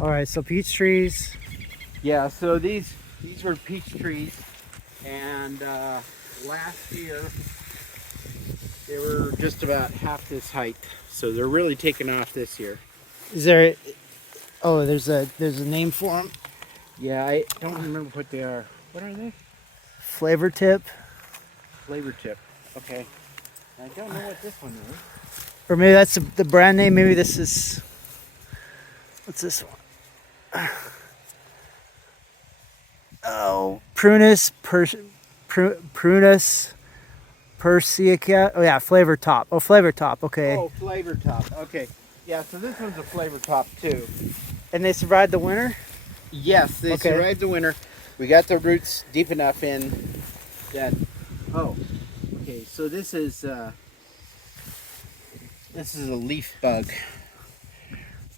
All right, so peach trees. Yeah, so these were peach trees, and last year they were just about half this height. So they're really taking off this year. Is there? Oh, there's a name for them. Yeah, I don't remember what they are. What are they? Flavor tip, Flavor tip. Okay. I don't know what this one is. or maybe that's the brand name. Maybe this is. What's this one? Oh, Prunus Persica. Oh yeah, flavor top. Oh, flavor top. Okay. Oh, flavor top. Okay. Yeah, so this one's a flavor top too. And they survived the winter. Yes, they Okay. survived the winter. We got the roots deep enough in that. Oh, okay. So this is a leaf bug.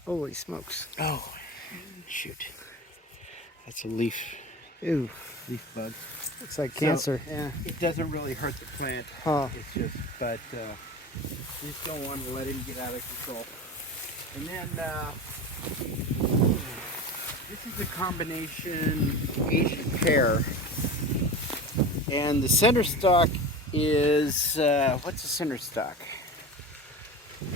Holy smokes! Oh, shoot. That's a leaf Ew, bug. looks like cancer. So, yeah, it doesn't really hurt the plant. Huh? It's just, but you just don't want to let him get out of control. And then this is a combination Asian pear, and the center stalk is what's the center stalk?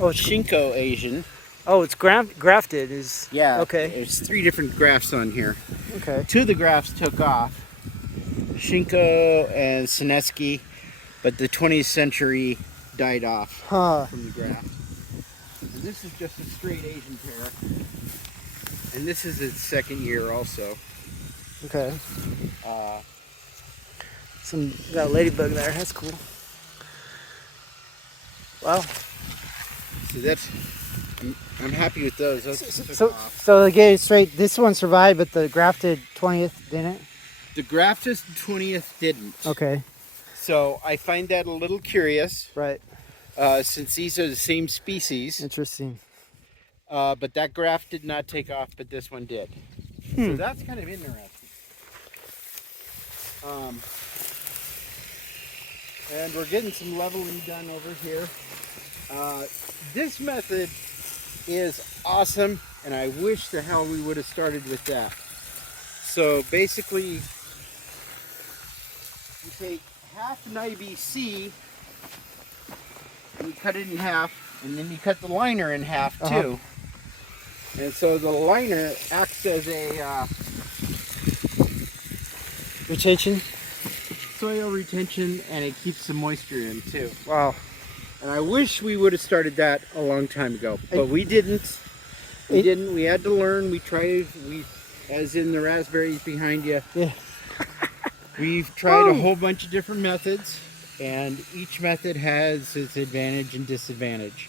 Oh, it's Shinko Asian. oh, it's grafted. Is Yeah. okay. There's 3 different grafts on here. Okay. 2 of the grafts took off, Shinko and Sineski, but the 20th century died off Huh? from the graft. And this is just a straight Asian pear. And this is its 2nd year also. Okay. Uh, Got a ladybug there. That's cool. Wow. so that's, I'm happy with those. Those took So, off. so to get it straight, this one survived, but the grafted 20th didn't. The grafted 20th didn't. Okay. So I find that a little curious, Right. since these are the same species. Interesting. But that graft did not take off, but this one did. So that's kind of interesting. And we're getting some leveling done over here. This method is awesome, and I wish the hell we would have started with that. So basically, you take half an IBC, and you cut it in half, and then you cut the liner in half too. And so the liner acts as a Retention. soil retention, and it keeps the moisture in too. Wow. And I wish we would have started that a long time ago, but we didn't. We didn't. We had to learn. We tried. As in the raspberries behind you. Yeah. We've tried a whole bunch of different methods, and each method has its advantage and disadvantage.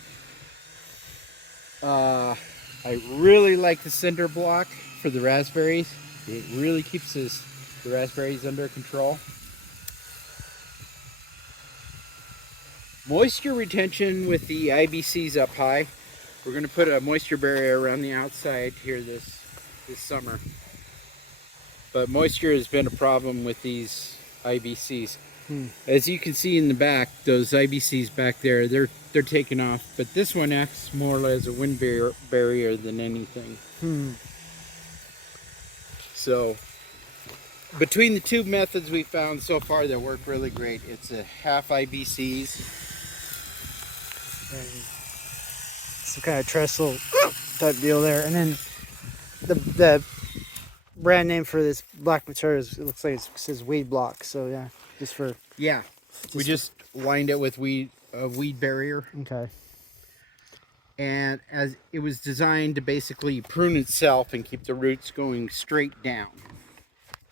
I really like the cinder block for the raspberries. It really keeps the raspberries under control. Moisture retention with the IBCs up high. We're going to put a moisture barrier around the outside here this summer. But moisture has been a problem with these IBCs. As you can see in the back, those IBCs back there, they're taking off. But this one acts more as a wind barrier than anything. So between the 2 methods we found so far that work really great, it's a half IBCs. And some kind of trestle type deal there, and then the brand name for this black material is, it looks like it says weed block. So yeah, just for Yeah, we just lined it with a weed barrier. okay. And as it was designed to basically prune itself and keep the roots going straight down,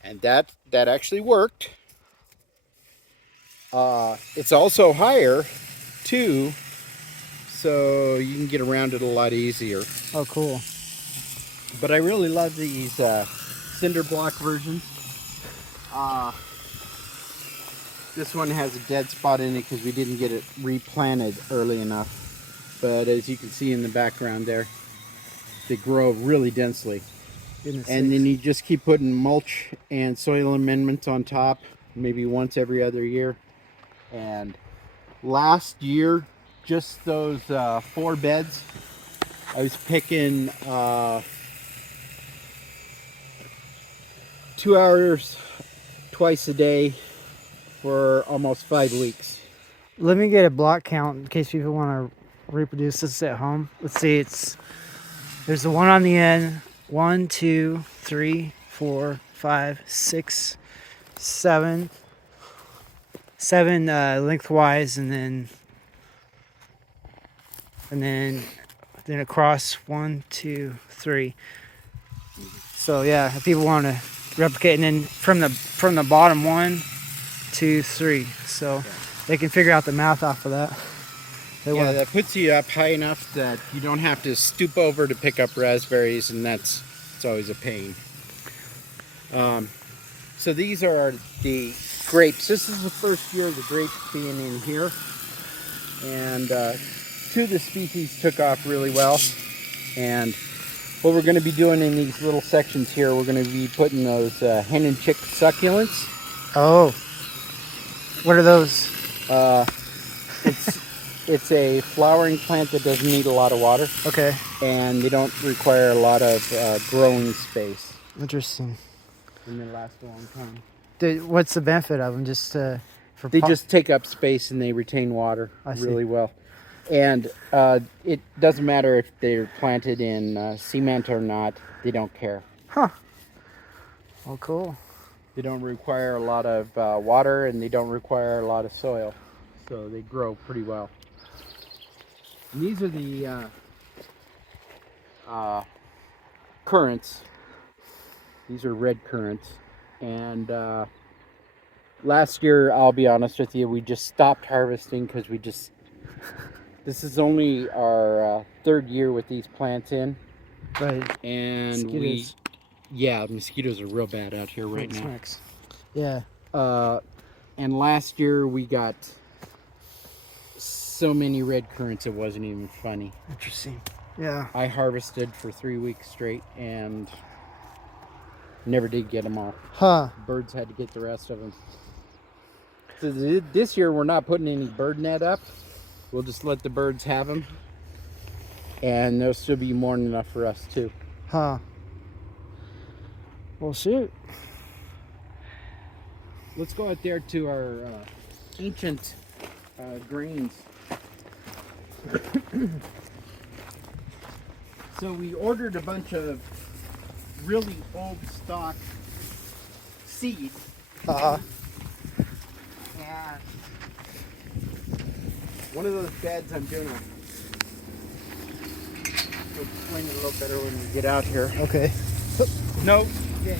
and that actually worked. It's also higher too, so you can get around it a lot easier. Oh, cool. But I really love these cinder block versions. This one has a dead spot in it because we didn't get it replanted early enough. But as you can see in the background there, they grow really densely. And then you just keep putting mulch and soil amendments on top, maybe once every other year. And last year, just those 4 beds, I was picking 2 hours twice a day for almost 5 weeks. Let me get a block count in case people want to reproduce this at home. Let's see. There's the one on the end. 1, 2, 3, 4, 5, 6, 7. 7 lengthwise, and then across 1, 2, 3. So yeah, if people want to replicate, and then from the bottom 1, 2, 3. So they can figure out the math off of that. Yeah, that puts you up high enough that you don't have to stoop over to pick up raspberries, and it's always a pain. So these are the grapes. This is the first year of the grapes being in here, and 2 of the species took off really well. And what we're going to be doing in these little sections here, we're going to be putting those hen and chick succulents. Oh, what are those? It's a flowering plant that doesn't need a lot of water. Okay. And they don't require a lot of growing space. Interesting. And they last a long time. What's the benefit of them? Just they just take up space and they retain water really well. And it doesn't matter if they're planted in cement or not. They don't care. Huh. Oh, cool. They don't require a lot of water, and they don't require a lot of soil. So they grow pretty well. And these are the currants. These are red currants. And last year, I'll be honest with you, we just stopped harvesting because this is only our 3rd year with these plants in. Right. And mosquitoes. Mosquitoes are real bad out here right now. Smacks. Yeah. And last year we got so many red currants it wasn't even funny. Interesting. Yeah. I harvested for 3 weeks straight and never did get them all. Huh. Birds had to get the rest of them. So this year we're not putting any bird net up. We'll just let the birds have them. And there'll still be more than enough for us too. Huh. Well, shoot. Let's go out there to our ancient grains. So we ordered a bunch of really old stock seed. Uh-huh. And one of those beds I'm gonna explain it a little better when we get out here. Okay. No, okay.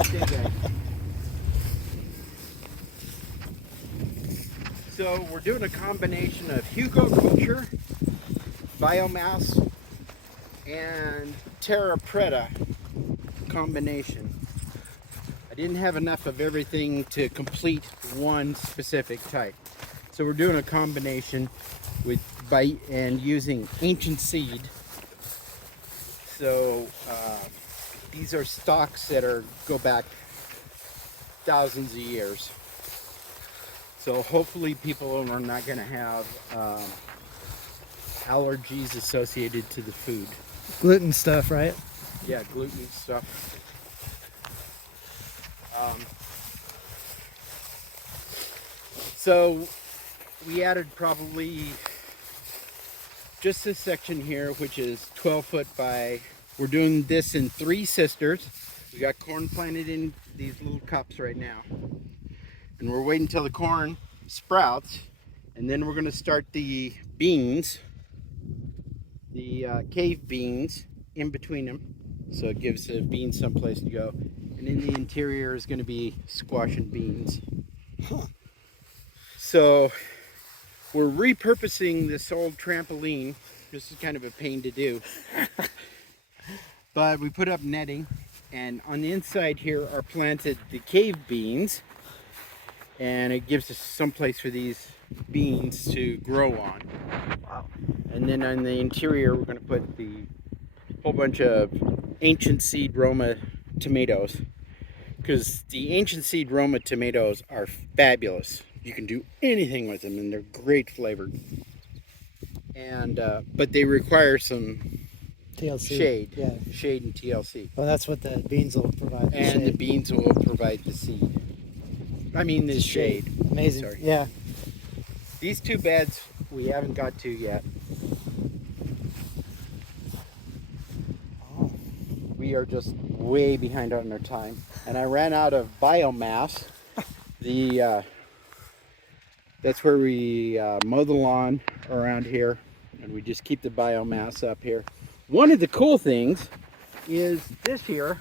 Okay, guys. So we're doing a combination of Hugo culture, biomass, and terra preta combination. I didn't have enough of everything to complete one specific type. So we're doing a combination and using ancient seed. So these are stocks that go back thousands of years. So hopefully people are not going to have allergies associated to the food. Gluten stuff, right? Yeah, gluten stuff. So we added probably just this section here, which is 12 foot by, we're doing this in 3 sisters. We got corn planted in these little cups right now. And we're waiting until the corn sprouts, and then we're going to start the beans, the cave beans, in between them, so it gives the beans someplace to go. And in the interior is going to be squash and beans. So we're repurposing this old trampoline. This is kind of a pain to do. But we put up netting, and on the inside here are planted the cave beans, and it gives us some place for these beans to grow on. Wow. And then on the interior we're going to put the whole bunch of ancient seed Roma tomatoes, because the ancient seed Roma tomatoes are fabulous. You can do anything with them and they're great flavored. And but they require some TLC. shade. Yeah. Shade and TLC. Well, that's what the beans will provide. The And the shade. beans will provide the seed. I mean the shade. Amazing. Sorry. Yeah. These two beds we haven't got to yet. Oh. We are just way behind on our time. And I ran out of biomass. That's where we mow the lawn around here, and we just keep the biomass up here. One of the cool things is this here.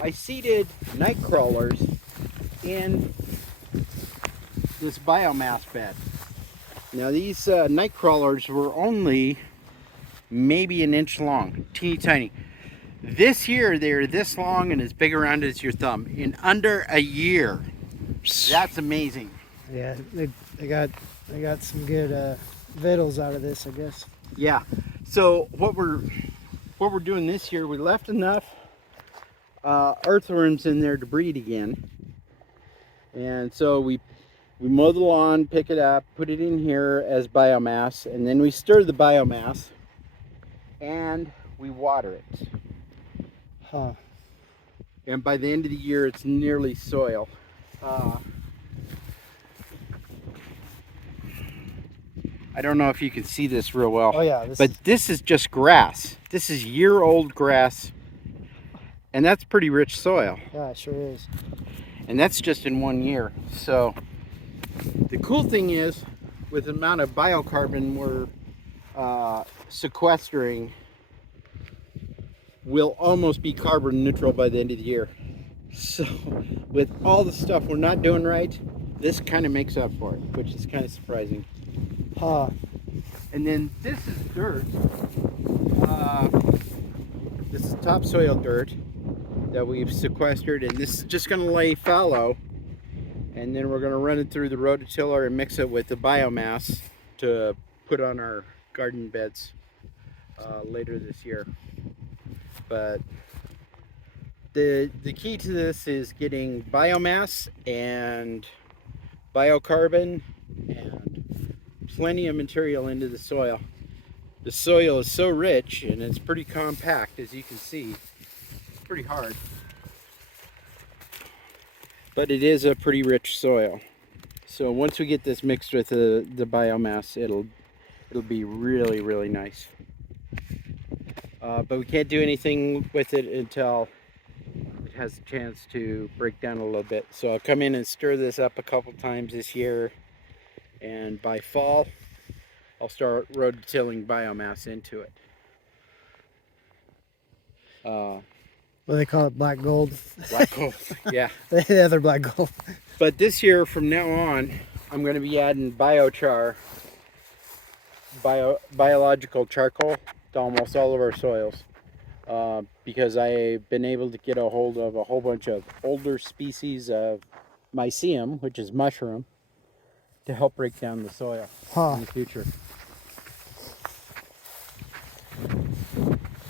I seeded night crawlers in this biomass bed. Now these night crawlers were only maybe an inch long, teeny tiny. This year they're this long and as big around as your thumb in under a year. That's amazing. Yeah, they got some good victuals out of this, I guess. Yeah. So what we're doing this year, we left enough earthworms in there to breed again, and so we mow the lawn, pick it up, put it in here as biomass, and then we stir the biomass and we water it. Huh. And by the end of the year, it's nearly soil. I don't know if you can see this real well. Oh yeah. This is just grass. This is year-old grass, and that's pretty rich soil. Yeah, it sure is. And that's just in 1 year. So the cool thing is, with the amount of biocarbon we're sequestering, we'll almost be carbon neutral by the end of the year. So with all the stuff we're not doing right, this kind of makes up for it, which is kind of surprising. Huh. And then this is dirt. This is topsoil dirt that we've sequestered, and this is just going to lay fallow, and then we're going to run it through the rototiller and mix it with the biomass to put on our garden beds later this year. But the key to this is getting biomass and biocarbon and plenty of material into the soil. The soil is so rich and it's pretty compact, as you can see. It's pretty hard, but it is a pretty rich soil. So once we get this mixed with the biomass, it'll be really, really nice. But we can't do anything with it until it has a chance to break down a little bit. So I'll come in and stir this up a couple times this year, and by fall I'll start rototilling biomass into it. What do they call it? Black gold. Black gold, yeah. The other black gold. But this year, from now on, I'm going to be adding biochar, biological charcoal to almost all of our soils, because I've been able to get a hold of a whole bunch of older species of mycelium, which is mushroom, to help break down the soil in the future.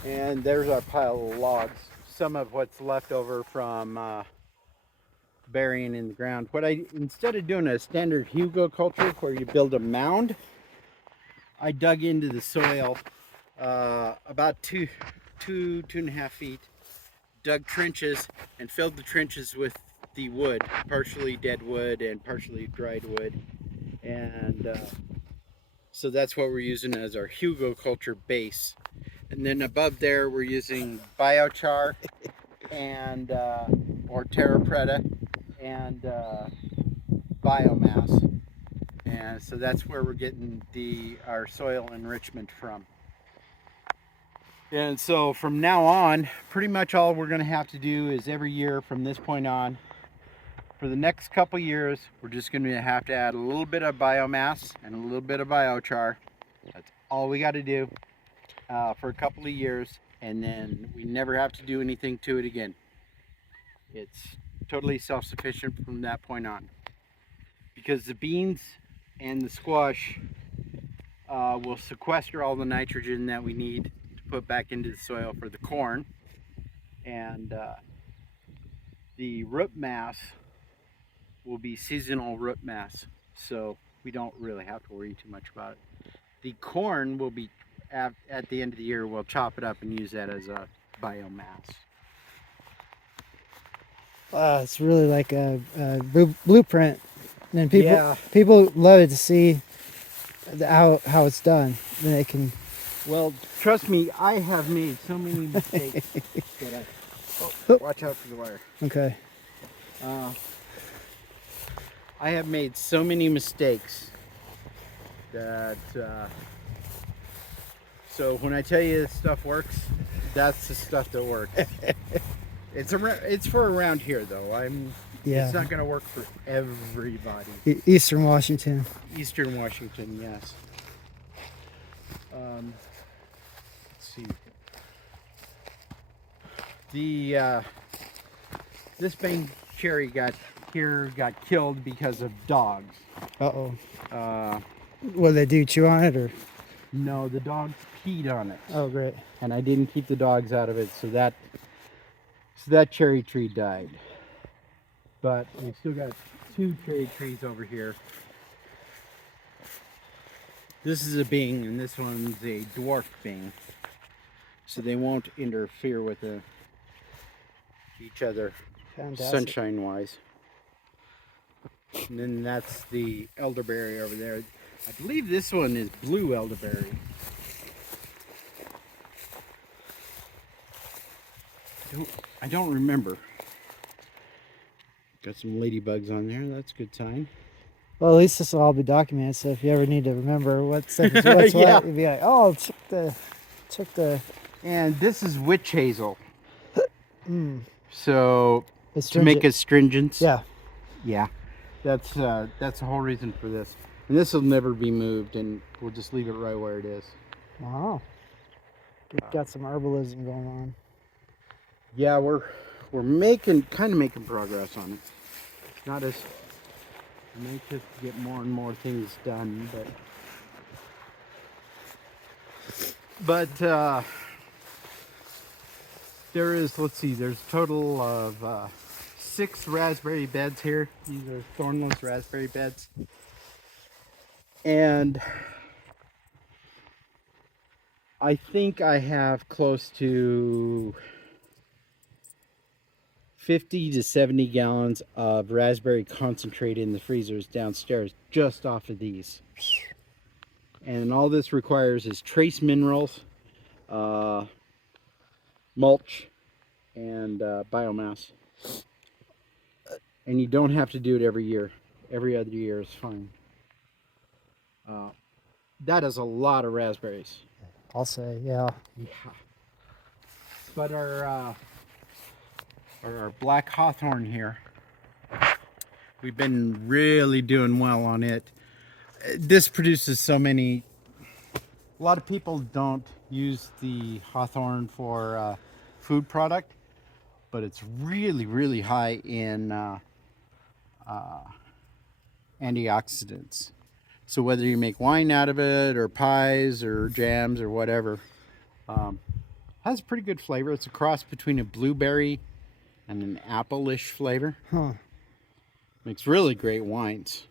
And there's our pile of logs, some of what's left over from burying in the ground. Instead of doing a standard Hugo culture where you build a mound, I dug into the soil about two and a half feet, dug trenches and filled the trenches with the wood, partially dead wood and partially dried wood. And so that's what we're using as our Hugo culture base. And then above there we're using biochar and or terra preta and biomass. And so that's where we're getting our soil enrichment from. And so from now on, pretty much all we're going to have to do is every year from this point on, for the next couple years, we're just going to have to add a little bit of biomass and a little bit of biochar. That's all we got to do for a couple of years, and then we never have to do anything to it again. It's totally self-sufficient from that point on, because the beans and the squash will sequester all the nitrogen that we need to put back into the soil for the corn, and the root mass will be seasonal root mass, so we don't really have to worry too much about it. The corn will be at the end of the year. We'll chop it up and use that as a biomass. It's really like a blueprint. And then Yeah. people love it to see how it's done. Then they can. Well, trust me, I have made so many mistakes that watch out for the wire. Okay. I have made so many mistakes that so when I tell you this stuff works, that's the stuff that works. It's for around here though. Yeah. It's not going to work for everybody. Eastern Washington. Eastern Washington, yes. Let's see. This Bang cherry got killed because of dogs. Uh-oh. Uh, What did they do? Chew on it or? no, the dogs peed on it. Oh, great. And I didn't keep the dogs out of it, so that cherry tree died. But we still got 2 cherry trees over here. This is a Bing, and this one's a dwarf Bing. So they won't interfere with each other sunshine-wise. And then that's the elderberry over there. I believe this one is blue elderberry. I don't remember. Got some ladybugs on there. That's a good sign. Well, at least this will all be documented. So if you ever need to remember what stuff is what's Yeah. what, you'd be like, oh, check the. And this is witch hazel. Mm. So to Astringent. make astringents. Yeah. Yeah. That's the whole reason for this. And this will never be moved, and we'll just leave it right where it is. Wow. We've got some herbalism going on. Yeah, we're kind of making progress on it. Not as make us get more and more things done, but there is, let's see, there's a total of 6 raspberry beds here. These are thornless raspberry beds. And I think I have close to 50 to 70 gallons of raspberry concentrate in the freezers downstairs just off of these. And all this requires is trace minerals, mulch, and biomass. And you don't have to do it every year. Every other year is fine. That is a lot of raspberries. I'll say, yeah. Yeah. But our black hawthorn here, we've been really doing well on it. This produces so many. A lot of people don't use the hawthorn for food product, but it's really, really high in antioxidants. So whether you make wine out of it, or pies, or jams, or whatever, has a pretty good flavor. It's a cross between a blueberry and an apple-ish flavor. Huh. Makes really great wines.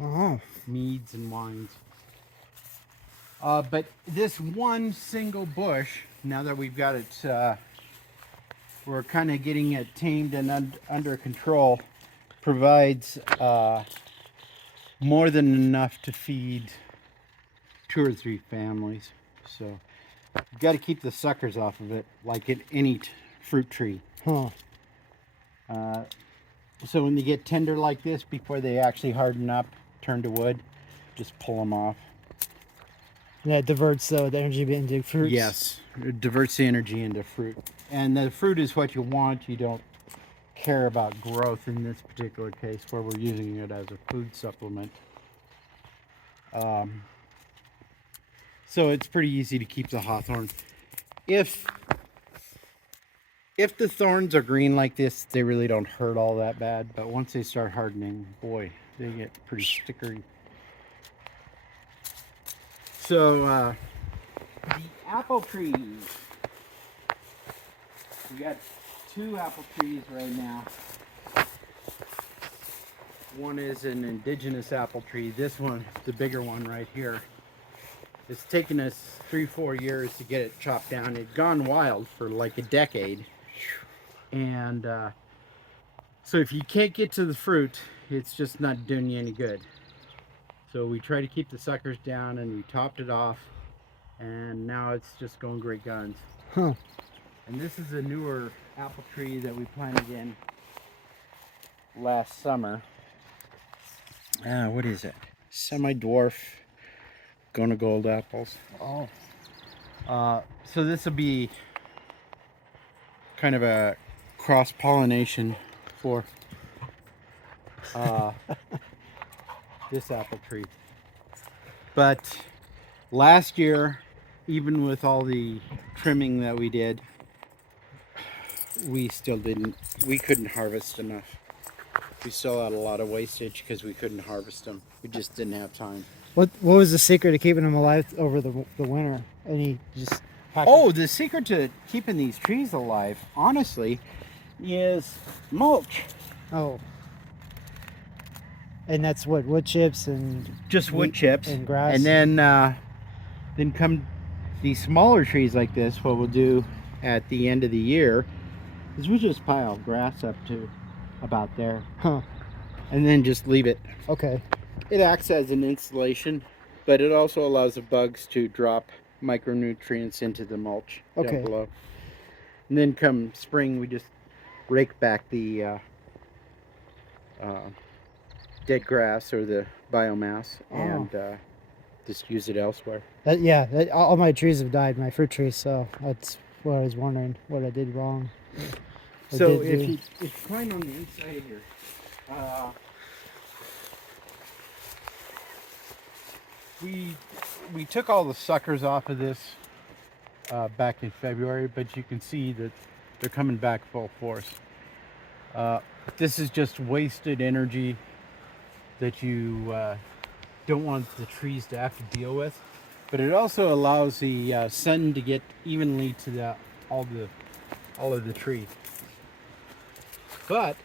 Oh. Meads and wines. But this one single bush, now that we've got it, we're kind of getting it tamed and under control, provides more than enough to feed 2 or 3 families. So you've got to keep the suckers off of it, like at any fruit tree. Huh. So when they get tender like this, before they actually harden up, turn to wood, just pull them off. And that diverts the energy into fruits. Yes, it diverts the energy into fruit. And the fruit is what you want. You don't care about growth in this particular case, where we're using it as a food supplement. So it's pretty easy to keep the hawthorn. If the thorns are green like this, they really don't hurt all that bad. But once they start hardening, boy, they get pretty stickery. So the apple trees. We got 2 apple trees right now. One is an indigenous apple tree. This one, the bigger one right here, It's taken us 3-4 years to get it chopped down. It'd gone wild for like a decade. And so if you can't get to the fruit, it's just not doing you any good. So we try to keep the suckers down, and we topped it off, and now it's just going great guns. Huh. And this is a newer apple tree that we planted in last summer. What is it? Semi-dwarf Gona Gold apples. Oh. So this will be kind of a cross-pollination for this apple tree. But last year, even with all the trimming that we did, we couldn't harvest enough. We still had a lot of wastage because we couldn't harvest them. We just didn't have time. What was the secret to keeping them alive over the winter? And he just The secret to keeping these trees alive, honestly, is mulch. Oh. And that's what, wood chips and Just wood chips and grass. And then come these smaller trees like this. What we'll do at the end of the year is we just pile grass up to about there, Huh. and then just leave it. Okay. It acts as an insulation, but it also allows the bugs to drop micronutrients into the mulch Okay. down below. And then come spring, we just rake back the dead grass or the biomass and just use it elsewhere. All my trees have died, my fruit trees, so that's what I was wondering, what I did wrong. So if you find on the inside here, we took all the suckers off of this back in February, but you can see that they're coming back full force. This is just wasted energy that you don't want the trees to have to deal with, but it also allows the sun to get evenly to all of the tree. But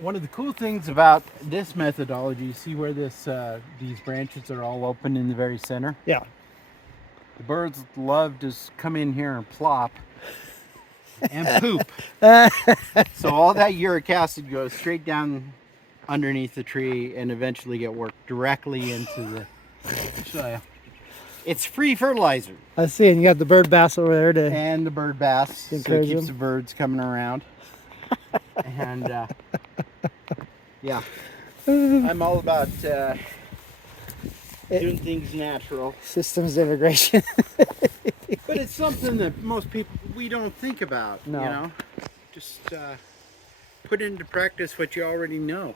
one of the cool things about this methodology, see where these branches are all open in the very center? Yeah. The birds love to come in here and plop and poop. So all that uric acid goes straight down underneath the tree and eventually get worked directly into the soil. It's free fertilizer. I see, and you got the bird bass over there to... And the bird bass, so it encourage keeps them. the birds coming around. And yeah, I'm all about doing things natural. Systems integration. But it's something that most people, we don't think about, No. you know? Just put into practice what you already know.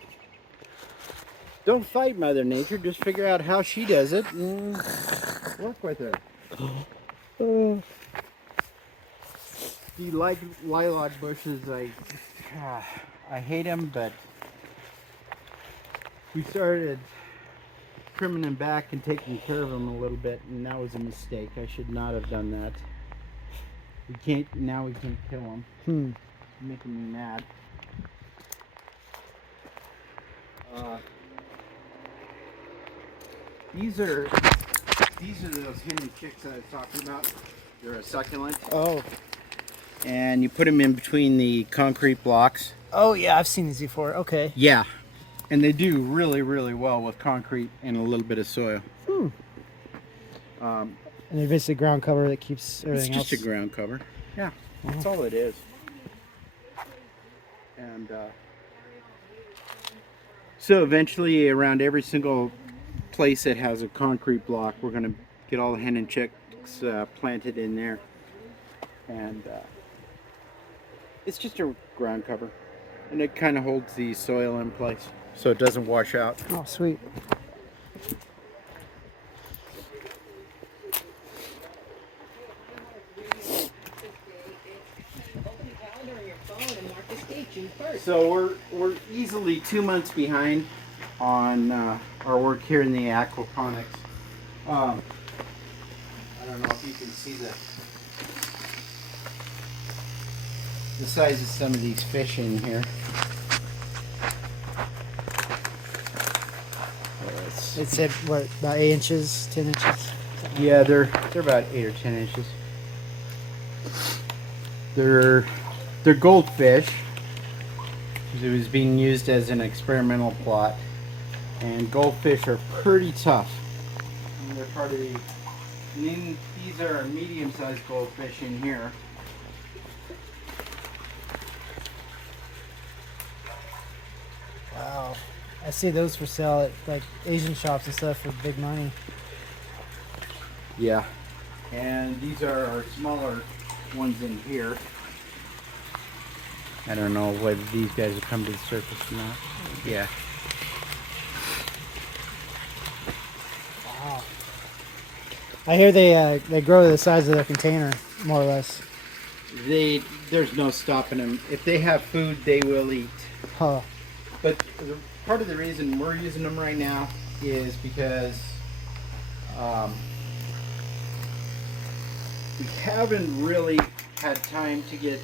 Don't fight Mother Nature, just figure out how she does it and work with her. The lilac bushes, I hate them, but we started trimming them back and taking care of them a little bit, and that was a mistake. I should not have done that. We can't kill them. Making me mad. These are those hidden chicks that I was talking about. They're a succulent. Oh. And you put them in between the concrete blocks. Oh, yeah, I've seen these before. Okay. Yeah. And they do really, really well with concrete and a little bit of soil. And they're basically ground cover that keeps everything It's just else. a ground cover. Yeah, that's all it is. And so eventually around every single place that has a concrete block, we're going to get all the hen and chicks planted in there. And it's just a ground cover. And it kind of holds the soil in place so it doesn't wash out. Oh, sweet. So we're easily 2 months behind on our work here in the aquaponics. I don't know if you can see the size of some of these fish in here. It said, what, about 8 inches, 10 inches? Yeah, they're about 8 or 10 inches. They're goldfish. It was being used as an experimental plot, and goldfish are pretty tough. And they're part of the. And then these are medium-sized goldfish in here. Wow. I see those for sale at like Asian shops and stuff for big money. Yeah. And these are our smaller ones in here. I don't know whether these guys will come to the surface or not. Yeah. Wow. I hear they grow to the size of their container, more or less. There's no stopping them. If they have food, they will eat. Huh. But part of the reason we're using them right now is because we haven't really had time to get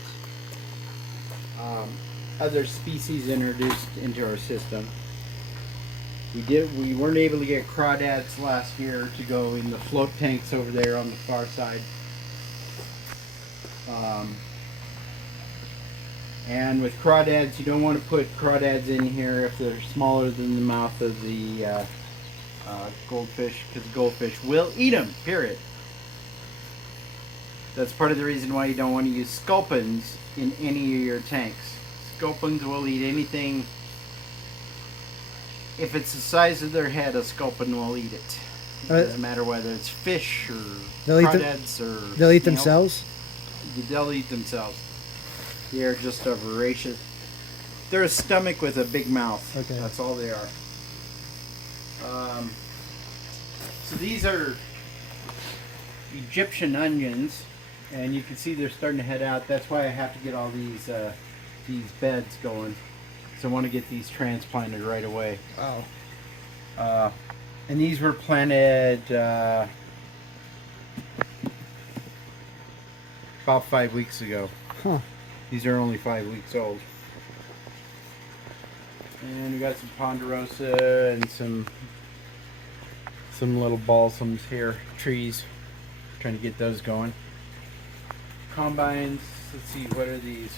other species introduced into our system. We weren't able to get crawdads last year to go in the float tanks over there on the far side. And with crawdads, you don't want to put crawdads in here if they're smaller than the mouth of the goldfish, because goldfish will eat them, period. That's part of the reason why you don't want to use sculpins in any of your tanks. Sculpins will eat anything. If it's the size of their head, a sculpin will eat it. It doesn't matter whether it's fish or crawdads or they'll eat snails. themselves? They'll eat themselves. They're just a voracious. They're a stomach with a big mouth. Okay. That's all they are. So these are Egyptian onions, and you can see they're starting to head out. That's why I have to get all these beds going. So I want to get these transplanted right away. Wow. And these were planted about 5 weeks ago. Huh. These are only 5 weeks old. And we got some ponderosa and some little balsams here, trees. Trying to get those going. Combines, let's see, what are these?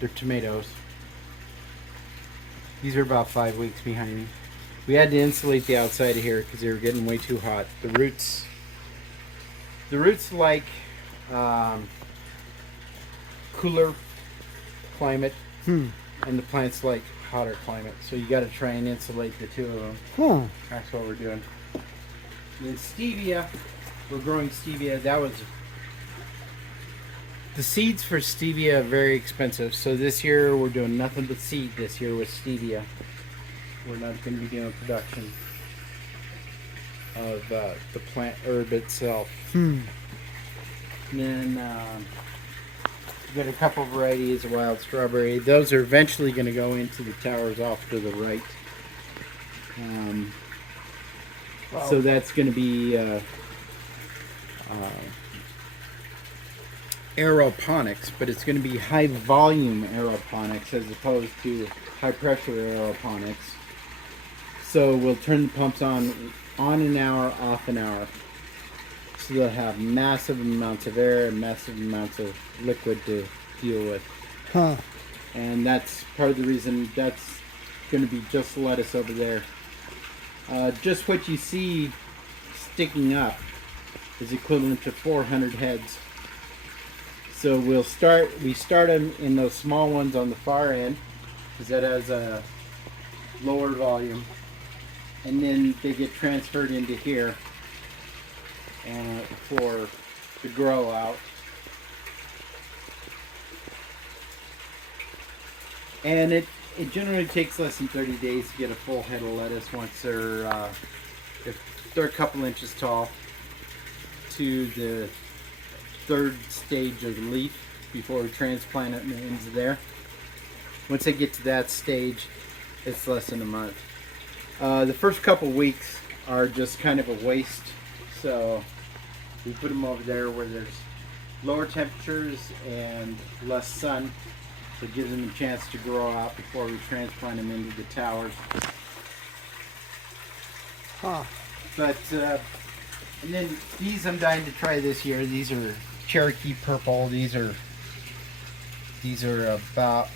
They're tomatoes. These are about 5 weeks behind me. We had to insulate the outside of here because they were getting way too hot. The roots like cooler climate, and the plants like hotter climate. So you got to try and insulate the two of them. Huh. That's what we're doing. And then stevia, we're growing stevia. The seeds for stevia are very expensive. So this year we're doing nothing but seed this year with stevia. We're not going to be doing production of the plant herb itself. And then we've got a couple varieties of wild strawberry. Those are eventually going to go into the towers off to the right. Wow. So that's going to be aeroponics, but it's going to be high volume aeroponics as opposed to high pressure aeroponics. So we'll turn the pumps on an hour, off an hour. So they'll have massive amounts of air and massive amounts of liquid to deal with. Huh. And that's part of the reason that's going to be just lettuce over there. Just what you see sticking up is equivalent to 400 heads. So we start them in those small ones on the far end, because that has a lower volume, and then they get transferred into here for the grow out. And it generally takes less than 30 days to get a full head of lettuce once they're a couple inches tall to the third stage of the leaf before we transplant it in the ends of there. Once they get to that stage, it's less than a month. The first couple weeks are just kind of a waste, so we put them over there where there's lower temperatures and less sun, so it gives them a chance to grow out before we transplant them into the towers. Huh. But and then these I'm dying to try this year. These are Cherokee Purple. These are about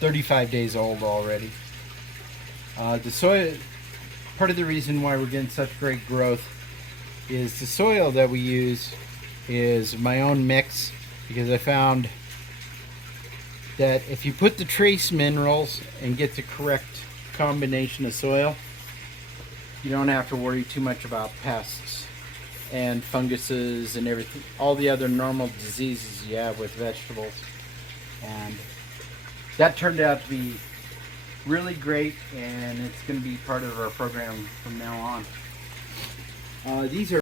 35 days old already. The soil, part of the reason why we're getting such great growth is the soil that we use is my own mix, because I found that if you put the trace minerals and get the correct combination of soil, you don't have to worry too much about pests and funguses and everything, all the other normal diseases you have with vegetables. And that turned out to be really great, and it's going to be part of our program from now on. These are